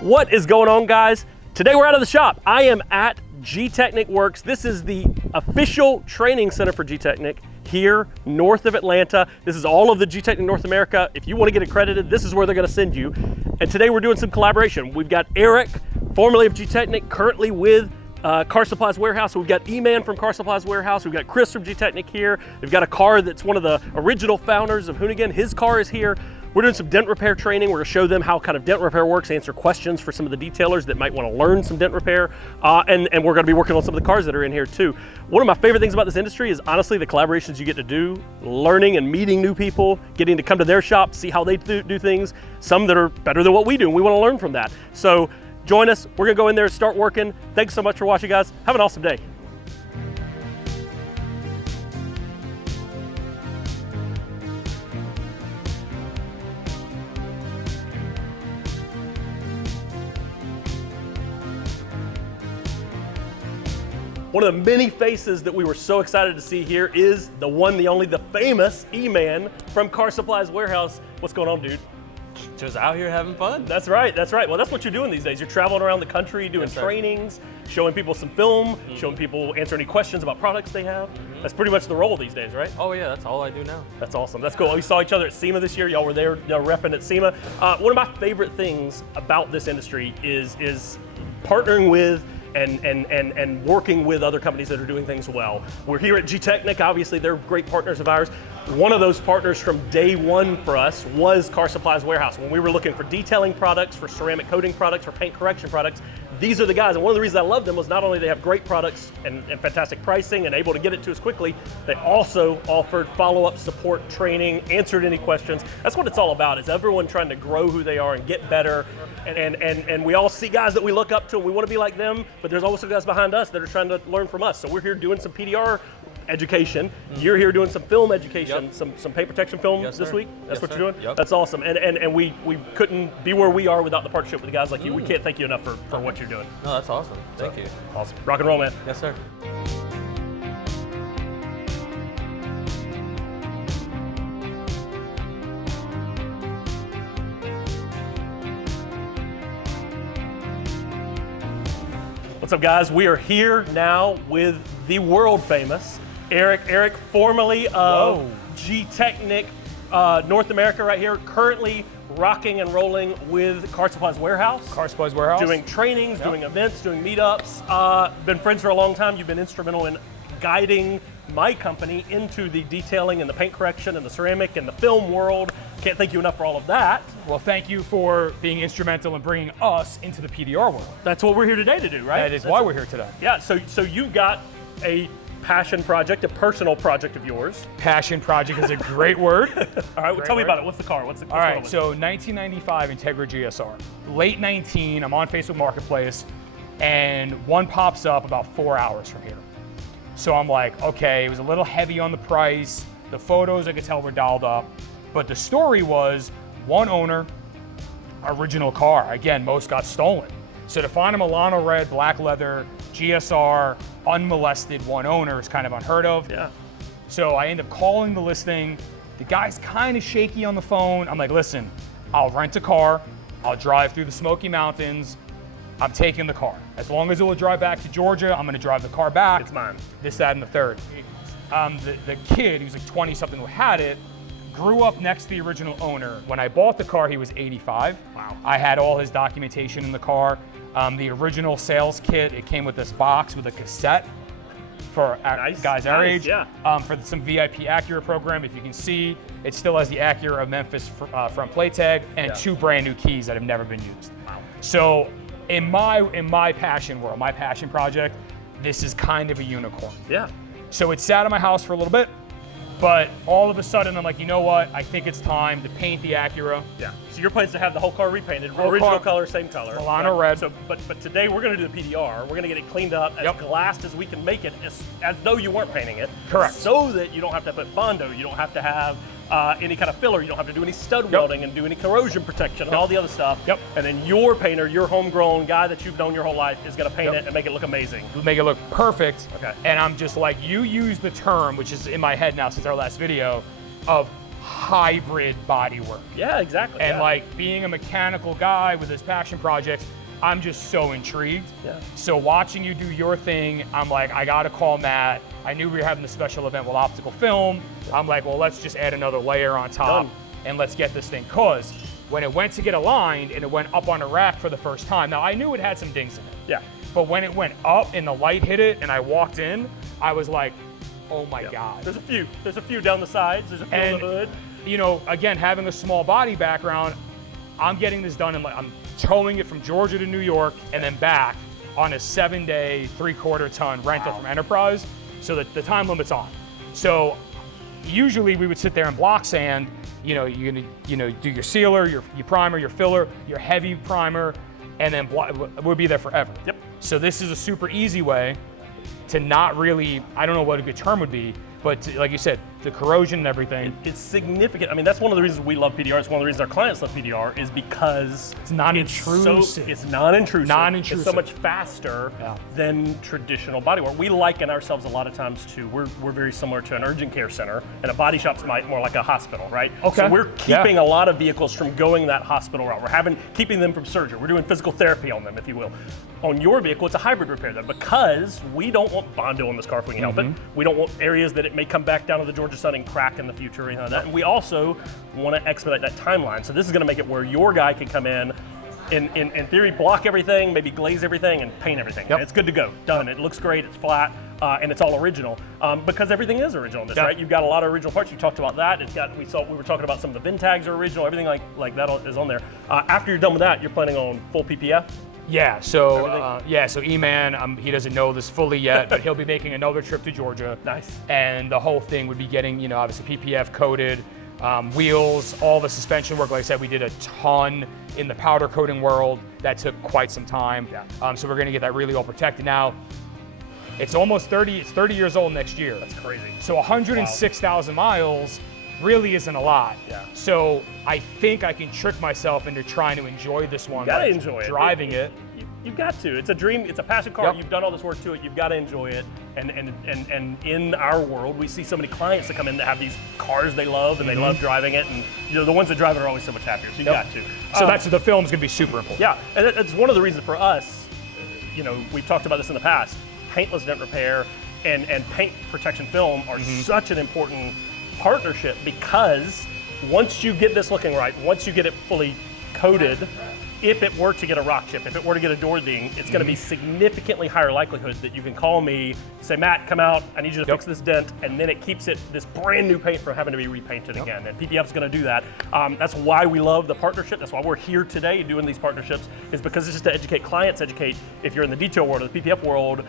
What is going on, guys? Today we're out of the shop. I am at Gtechniq Works. This is the official training center for Gtechniq here north of Atlanta. This is all of the Gtechniq North America. If you want to get accredited, this is where they're going to send you. And today we're doing some collaboration. We've got Eric, formerly of Gtechniq, currently with Car Supplies Warehouse. We've got E-Man from Car Supplies Warehouse. We've got Chris from Gtechniq here. We've got a car that's one of the original founders of Hoonigan. His car is here. We're doing some dent repair training. We're gonna show them how kind of dent repair works, answer questions for some of the detailers that might wanna learn some dent repair. And we're gonna be working on some of the cars that are in here too. One of my favorite things about this industry is honestly the collaborations you get to do, learning and meeting new people, getting to come to their shop, see how they do things, some that are better than what we do, and we wanna learn from that. So join us, we're gonna go in there and start working. Thanks so much for watching, guys. Have an awesome day. One of the many faces that we were so excited to see here is the one, the only, the famous E-Man from Car Supplies Warehouse. What's going on, dude? Just out here having fun. That's right, that's right. Well, that's what you're doing these days. You're traveling around the country, doing trainings, showing people some film, showing people, answer any questions about products they have. That's pretty much the role these days, right? Oh yeah, that's all I do now. That's awesome, that's cool. We saw each other at SEMA this year. Y'all were there, repping at SEMA. One of my favorite things about this industry is partnering with and working with other companies that are doing things well. We're here at Gtechniq, obviously they're great partners of ours. One of those partners from day one for us was Car Supplies Warehouse. When we were looking for detailing products, for ceramic coating products, for paint correction products, these are the guys. And one of the reasons I love them was not only they have great products and fantastic pricing and able to get it to us quickly, they also offered follow-up support, training, answered any questions. That's what it's all about, is everyone trying to grow who they are and get better. And we all see guys that we look up to and we want to be like them, but there's also guys behind us that are trying to learn from us. So we're here doing some PDR education. You're here doing some film education, some paint protection film this week. That's what you're doing? Yep. That's awesome. And we couldn't be where we are without the partnership with the guys like you. We can't thank you enough for what you're doing. No, that's awesome. Thank you. Awesome. Rock and roll, man. Yes, sir. What's up, guys? We are here now with the world famous Eric. Eric, formerly of Gtechniq North America right here, currently rocking and rolling with Car Supplies Warehouse. Car Supplies Warehouse. Doing trainings, doing events, doing meetups. Been friends for a long time. You've been instrumental in guiding my company into the detailing and the paint correction and the ceramic and the film world. Can't thank you enough for all of that. Well, thank you for being instrumental in bringing us into the PDR world. That's what we're here today to do, right? That is why we're here today. Yeah, so you've got a passion project, a personal project of yours. Passion project is a great word. All right, well, tell me about it. What's the car? All right, so 1995 Integra GSR. Late 19, I'm on Facebook Marketplace, and one pops up about 4 hours from here. So I'm like, okay, it was a little heavy on the price. The photos I could tell were dialed up. But the story was one owner, original car. Again, most got stolen. So to find a Milano red, black leather, GSR, unmolested one owner is kind of unheard of. Yeah. So I end up calling the listing. The guy's kind of shaky on the phone. I'm like, listen, I'll rent a car. I'll drive through the Smoky Mountains. I'm taking the car. As long as it will drive back to Georgia, I'm gonna drive the car back. It's mine. This, that, and the third. The kid, who's like 20 something who had it, grew up next to the original owner. When I bought the car, he was 85. Wow. I had all his documentation in the car. The original sales kit, it came with this box with a cassette for guys our age. Yeah. For some VIP Acura program. If you can see, it still has the Acura of Memphis front plate tag and 2 brand new keys that have never been used. Wow. So in my passion world, my passion project, this is kind of a unicorn. Yeah. So it sat in my house for a little bit. But all of a sudden, I'm like, you know what? I think it's time to paint the Acura. Yeah. So your plan is to have the whole car repainted, Whole original car, color, same color. Milano red. So, but today we're going to do the PDR. We're going to get it cleaned up, as glassed as we can make it, as though you weren't painting it. Correct. So that you don't have to put Bondo, you don't have to have any kind of filler, you don't have to do any stud welding and do any corrosion protection and all the other stuff. Yep. And then your painter, your homegrown guy that you've known your whole life, is going to paint it and make it look amazing. Make it look perfect. Okay. And I'm just like, you use the term, which is in my head now since our last video, of hybrid bodywork. Yeah, exactly. And yeah. like being a mechanical guy with his passion projects, I'm just so intrigued. Yeah. So watching you do your thing, I'm like, I gotta call Matt. I knew we were having the special event with optical film. I'm like, well, let's just add another layer on top and let's get this thing. Cause when it went to get aligned and it went up on a rack for the first time, now I knew it had some dings in it. Yeah. But when it went up and the light hit it and I walked in, I was like, oh my God. There's a few down the sides. There's a few on the hood. You know, again, having a small body background, I'm getting this done and I'm towing it from Georgia to New York and then back on a 7-day, 3/4 ton rental from Enterprise, so that the time limit's on. So usually we would sit there and block sand. You know, you're gonna do your sealer, your primer, your filler, your heavy primer, and then we'll be there forever. Yep. So this is a super easy way to not really, I don't know what a good term would be, but like you said, the corrosion and everything. It's significant. I mean, that's one of the reasons we love PDR. It's one of the reasons our clients love PDR is because it's non-intrusive. It's non-intrusive. Non-intrusive. It's so much faster than traditional bodywork. We liken ourselves a lot of times to, we're very similar to an urgent care center, and a body shop's more like a hospital, right? Okay. So we're keeping a lot of vehicles from going that hospital route. We're keeping them from surgery. We're doing physical therapy on them, if you will. On your vehicle, it's a hybrid repair though, because we don't want Bondo on this car if we can help it. We don't want areas that it may come back down to the Georgia sun and crack in the future or anything like that. And we also want to expedite that timeline. So this is going to make it where your guy can come in theory, block everything, maybe glaze everything, and paint everything. And it's good to go. Done. It looks great. It's flat, and it's all original because everything is original in this, right? You've got a lot of original parts. You talked about that. We were talking about some of the VIN tags are original. Everything like that is on there. After you're done with that, you're planning on full PPF. Yeah, so so E-Man, he doesn't know this fully yet, but he'll be making another trip to Georgia. Nice. And the whole thing would be getting, obviously PPF coated, wheels, all the suspension work. Like I said, we did a ton in the powder coating world. That took quite some time. Yeah. So we're gonna get that really all protected now. It's almost 30, it's 30 years old next year. That's crazy. So 106,000 miles really isn't a lot. Yeah. So I think I can trick myself into trying to enjoy this one. You gotta enjoy it. Driving it. You've got to. It's a dream. It's a passion car. You've done all this work to it. You've got to enjoy it. And in our world, we see so many clients that come in that have these cars they love and they love driving it. And the ones that drive it are always so much happier. So you got to. So the film's gonna be super important. Yeah, and it's one of the reasons for us. We've talked about this in the past. Paintless Dent Repair and paint protection film are such an important partnership, because once you get this looking right, once you get it fully coated, if it were to get a rock chip, if it were to get a door ding, it's going to be significantly higher likelihood that you can call me, say, Matt, come out, I need you to fix this dent, and then it keeps this brand new paint from having to be repainted again. And PPF is going to do that. That's why we love the partnership. That's why we're here today doing these partnerships, is because it's just to educate clients, if you're in the detail world or the PPF world.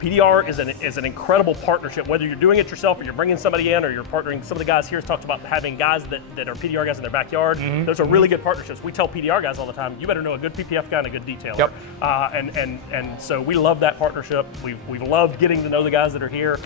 PDR is an incredible partnership, whether you're doing it yourself or you're bringing somebody in or you're partnering. Some of the guys here talked about having guys that are PDR guys in their backyard. Those are really good partnerships. We tell PDR guys all the time, you better know a good PPF guy and a good detailer. And so we love that partnership. We've loved getting to know the guys that are here.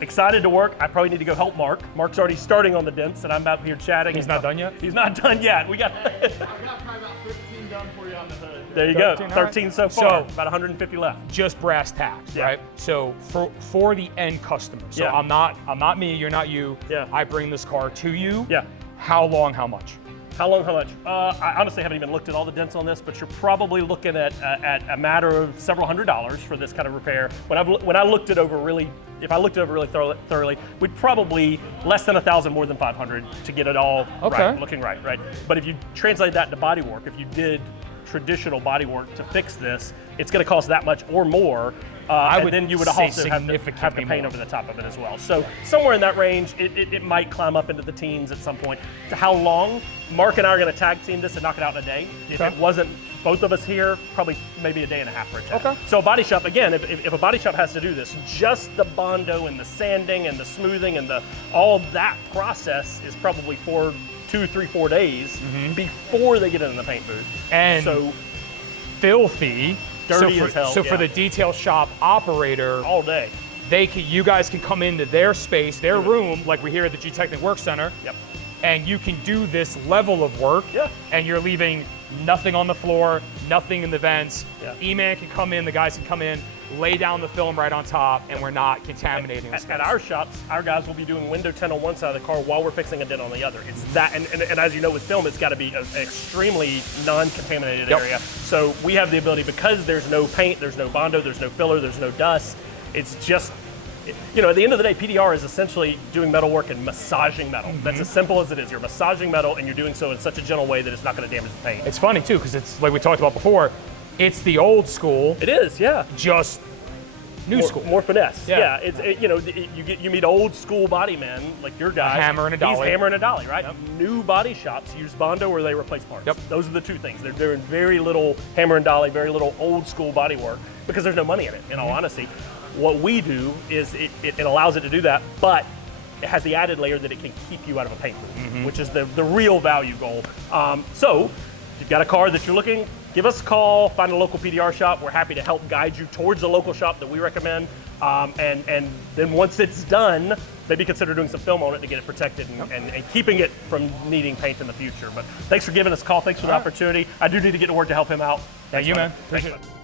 Excited to work. I probably need to go help Mark. Mark's already starting on the dents and I'm out here chatting. He's not done yet? He's not done yet. I got probably about 15 done for you on the hood. There you go, 13 so far, about 150 left. Just brass tacks, right? So for the end customer. So I'm not me, you're not you. I bring this car to you. How long, how much? How long, how much? I honestly haven't even looked at all the dents on this, but you're probably looking at a matter of several $100s for this kind of repair. When I looked it over really, if I looked it over really thoroughly, we'd probably less than 1,000, more than 500 to get it all right, looking right? But if you translate that into body work, if you did traditional body work to fix this, it's going to cost that much or more. And then you would also have to paint over the top of it as well. So somewhere in that range, it might climb up into the teens at some point. To how long? Mark and I are going to tag team this and knock it out in a day. If it wasn't both of us here, probably maybe a day and a half for a tag. So a body shop, again, if a body shop has to do this, just the Bondo and the sanding and the smoothing and all that process is probably 2, 3, 4 days before they get it in the paint booth. And so filthy. Dirty as hell. So for the detail shop operator, all day, you guys can come into their space, their room, like we here at the Gtechniq Work Center. And you can do this level of work. And you're leaving nothing on the floor, nothing in the vents. E-Man can come in, the guys can come in, lay down the film right on top, and we're not contaminating the space. At our shops, our guys will be doing window tint on one side of the car while we're fixing a dent on the other. It's that, and as you know with film, it's got to be an extremely non-contaminated area. So we have the ability, because there's no paint, there's no Bondo, there's no filler, there's no dust, it's just, you know, at the end of the day, PDR is essentially doing metal work and massaging metal. That's as simple as it is. You're massaging metal, and you're doing so in such a gentle way that it's not going to damage the paint. It's funny too, because it's like we talked about before, it's the old school, It is, yeah. just new school. More finesse. Yeah. You know, you meet old school body men like your guy. hammer and a dolly. He's hammer and a dolly, right? New body shops use Bondo or they replace parts. Yep. Those are the two things. They're doing very little hammer and dolly, very little old school body work because there's no money in it, in all honesty. What we do is it allows it to do that, but it has the added layer that it can keep you out of a paint booth, which is the real value goal. So if you've got a car that you're looking, give us a call, find a local PDR shop. We're happy to help guide you towards a local shop that we recommend. And then once it's done, maybe consider doing some film on it to get it protected and keeping it from needing paint in the future. But thanks for giving us a call. Thanks for the opportunity. I do need to get to work to help him out. Thank you, man. Thanks, Appreciate it. bud.